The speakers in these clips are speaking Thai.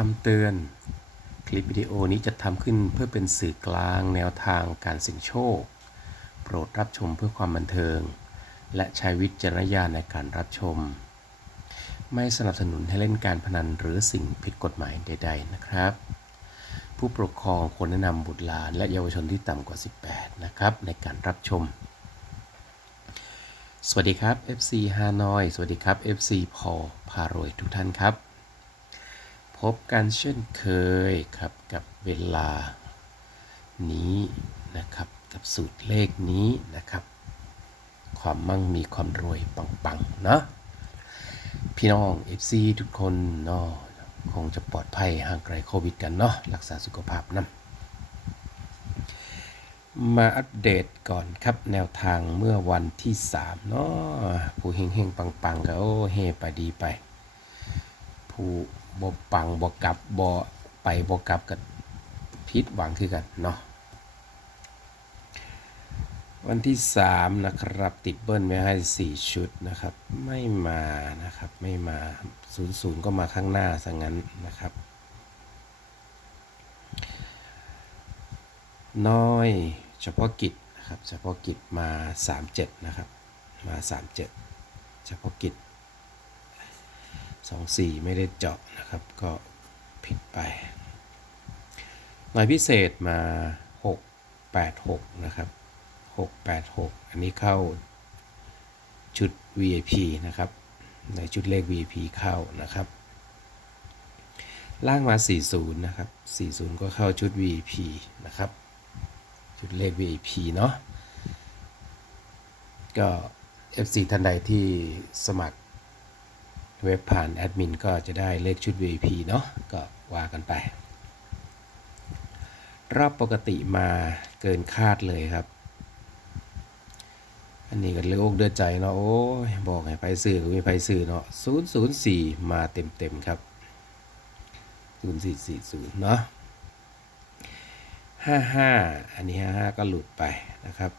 คำเตือน คลิปวิดีโอนี้จะทำขึ้นเพื่อเป็นสื่อกลางแนวทางการเสี่ยงโชค โปรดรับชมเพื่อความบันเทิง และใช้วิจารณญาณในการรับชม ไม่สนับสนุนให้เล่นการพนันหรือสิ่งผิดกฎหมายใด ๆ นะครับ ผู้ปกครองควรแนะนำบุตรหลาน และเยาวชนที่ต่ำกว่า 18 นะครับ ในการรับชม สวัสดีครับ FC ฮานอย สวัสดีครับ FC พอพารวยทุกท่านครับ พบกันเช่นเคยครับกับเวลานี้นะครับกับสูตรเลขนี้นะครับ ความมั่งมีความรวยปังๆนะพี่น้อง FC ทุกคนเนาะคงจะปลอดภัยห่างไกลโควิดกันเนาะรักษาสุขภาพนะมาอัปเดตก่อนครับแนวทางเมื่อวันที่3เนาะผู้เฮงเฮงๆปังๆก็โอ้เฮไปดีไป ผู้ บ่ปังบ่กลับบ่ไปบ่กลับกับพิษหวังคือกันเนาะวันที่ 3 นะครับ ติดเบิ้ลไม่ให้ 4 ชุดนะครับ ไม่มานะครับ ไม่มา00ก็มาข้างหน้าซะงั้นนะครับ น้อยเฉพาะกิจนะครับ เฉพาะกิจมา 37 นะครับ มา 37 เฉพาะกิจ สองสี่ไม่ได้เจาะนะครับ ก็ผิดไปหน่วยพิเศษมา 686 นะครับ 686 อันนี้เข้าชุด VIP นะครับ ในชุดเลข VIP เข้านะครับ ล่างมา 40 นะครับ 40 ก็เข้าชุด VIP นะครับ ชุดเลข VIP เนาะ ก็ FC ท่านใดที่สมัคร เว็บผ่านแอดมินก็จะได้เลขชุด VIP เนาะก็ว่ากันไป รอบปกติมาเกินคาดเลยครับ อันนี้ก็เลือกเดือดใจเนาะโอ้ยบอกให้ไปซื้อก็มีไปซื้อเนาะ004 มาเต็มๆครับ 0440 เนาะ55 อันนี้ 55 ก็หลุดไปนะครับ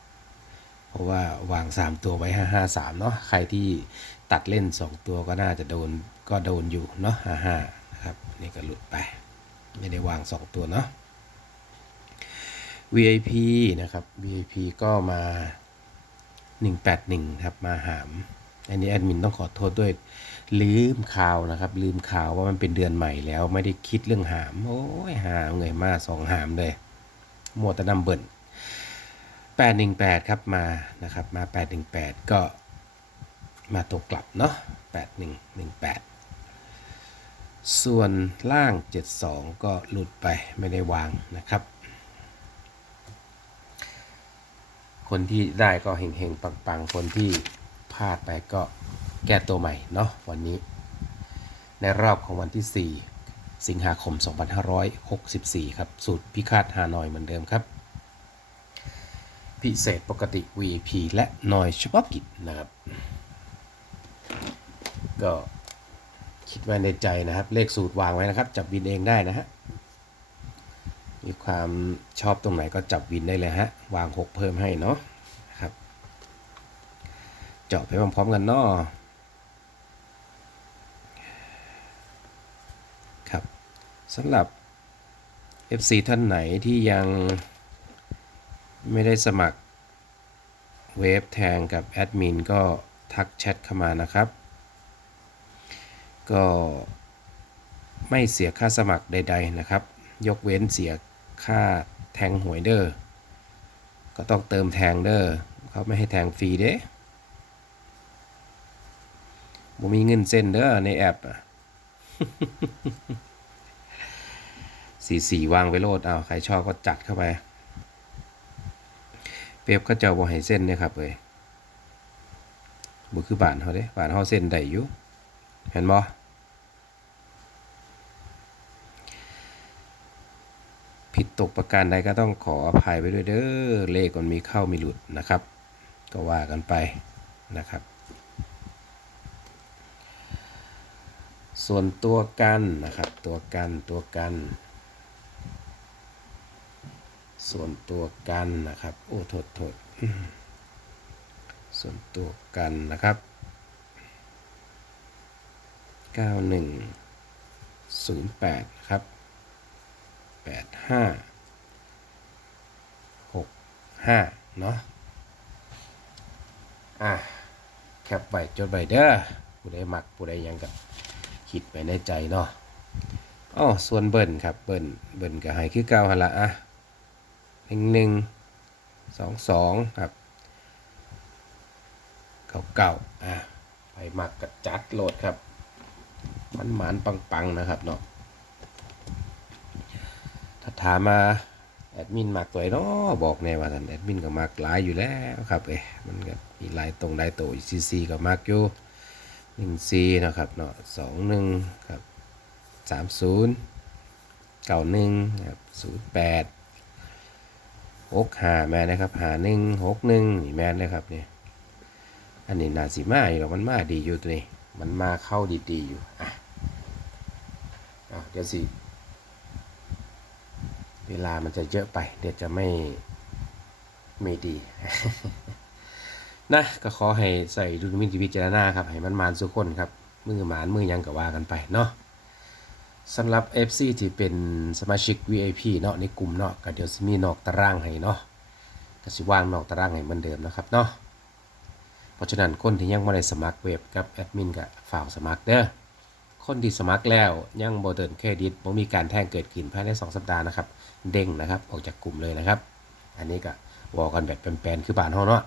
ราะว่าวาง 3 ตัวไว้ 553 เนาะใครที่ตัดเล่น 2 ตัวก็น่าจะโดนก็โดนอยู่เนาะ55นะครับนี่ก็หลุดไป ไม่ได้วาง 2 ตัวเนาะ VIP นะครับ VIP ก็มา 181 ครับมาหาม อันนี้แอดมินต้องขอโทษด้วย ลืมข่าวนะครับ ลืมข่าวว่ามันเป็นเดือนใหม่แล้ว ไม่ได้คิดเรื่องหาม โอ้ยหามเงยมาสองหามเลยมัวแต่นำเบิ่น 818 ครับมานะครับมา 818 ก็มาตกกลับเนาะ8118 ส่วนล่าง 72 ก็หลุดไปไม่ได้วางนะครับ คนที่ได้ก็เฮงๆ ปังๆ คนที่พลาดไปก็แก้ตัวใหม่เนาะวันนี้ ในรอบของวันที่ 4 สิงหาคม 2564 ครับ สูตรพิคาดฮานอยเหมือนเดิมครับ พิเศษปกติ VP และนอยเฉพาะกิจนะครับ ก็คิดไว้ในใจนะครับ เลขสูตรวางไว้นะครับ จับวินเองได้นะฮะมีความชอบตรงไหนก็จับวินได้เลยฮะ วาง 6 เพิ่มให้เนาะครับ เจาะไปพร้อมๆกันเนาะครับสำหรับ FC ท่านไหนที่ยัง ไม่ได้สมัครเวฟแทงกับแอดมินก็ทักแชทเข้ามานะครับ ก็ไม่เสียค่าสมัครใด ๆนะครับ ยกเว้นเสียค่าแทงหวยเดอร์ก็ต้องเติมแทงเดอร์เขาไม่ให้แทงฟรีเด้บ่มีเงินเส้นเด้อในแอปอะสี่สี่วางไว้โลดเอาใครชอบก็จัดเข้าไป เป๊ปก็เจ้าบ่ให้เส้นเนี่ยครับเอ้ยบ่คือบ้านเฮาเด้บ้านเฮาเส้นได้อยู่เห็นบ่ผิดตกประการใดก็ต้องขออภัยไปด้วยเด้อเลขมันมีเข้ามีหลุดนะครับ ก็ว่ากันไปนะครับ ส่วนตัวกันนะครับ ตัวกันตัวกัน ส่วนตัวกันนะครับ โอ้โทษโทษส่วนตัวกันนะครับ91ศูนย์แปดครับแปดห้าหกห้าเนาะอะแคปไว้จดไว้เด้อผู้ใดมักผู้ใดยังกับคิดไปในใจเนาะอ๋อส่วนเบิ่นครับ เบิ่นเบิ่นก็ให้คือเก่าหละอะ หนึ่งหนึ่งสองสองครับ เก่าเก่าๆอะไปมักกับจัดโหลดครับ มันหมานปังๆนะครับเนาะถ้าถามมาแอดมินมากตัวไหนเนาะบอกแน่ว่าท่านแอดมินก็มากหลายอยู่แล้วครับเอ๊ะมันก็มีหลายตรงหลายตัวซีซีก็มากอยู่หนึ่งซีนะครับเนาะสองหนึ่งครับสามศูนย์เก้าหนึ่งครับศูนย์แปด หกหาแม่นนะครับหาหนึ่งหกหนึ่งนี่แม่นเลยครับเนี่ยอันนี้นาสีมาอยู่หรอกมันมาดีอยู่ตัวนี้ มันมาเข้าดีๆอยู่อะอะเดี๋ยวสิ เวลามันจะเยอะไป เดี๋ยวจะไม่ไม่ดีนะก็ขอให้ใส่ดุลมิตวิจารณาครับ ให้มันมานสุกคนครับ มือหมานมือยังก็ว่ากันไปเนาะ สำหรับ FC ที่เป็นสมาชิก VIP เนาะในกลุ่มเนาะก็เดี๋ยวสิมีนอกตารางให้เนาะก็สิว่างนอกตารางให้เหมือนเดิมนะครับเนาะเพราะฉะนั้นคนที่ยังไม่ได้สมัครเว็บกับแอดมินก็ฝากสมัครเด้อคนที่สมัครแล้วยังบ่เดินเครดิตบ่มีการแท่งเกิดขึ้นภายใน 2 สัปดาห์นะครับเด้งนะครับออกจากกลุ่มเลยนะครับ อันนี้ก็วอกันแบบแปลนๆคือบานเฮาเนาะ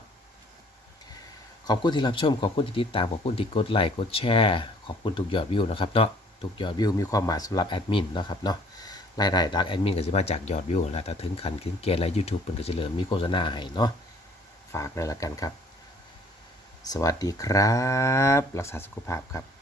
ขอบคุณที่รับชมขอบคุณที่ติดตามขอบคุณที่กดไลค์กดแชร์ขอบคุณทุกยอดวิวนะครับเนาะ ทุกยอดวิวมีความหมายสำหรับแอดมินนะครับเนาะรายได้ดักแอดมินก็จะมาจากยอดวิวแล้วแต่ถึงขันขึ้นเกณฑ์และ YouTube เป็นก็จะเริ่มมีโฆษณาให้เนาะฝากเลยละกันครับ สวัสดีครับ รักษาสุขภาพครับ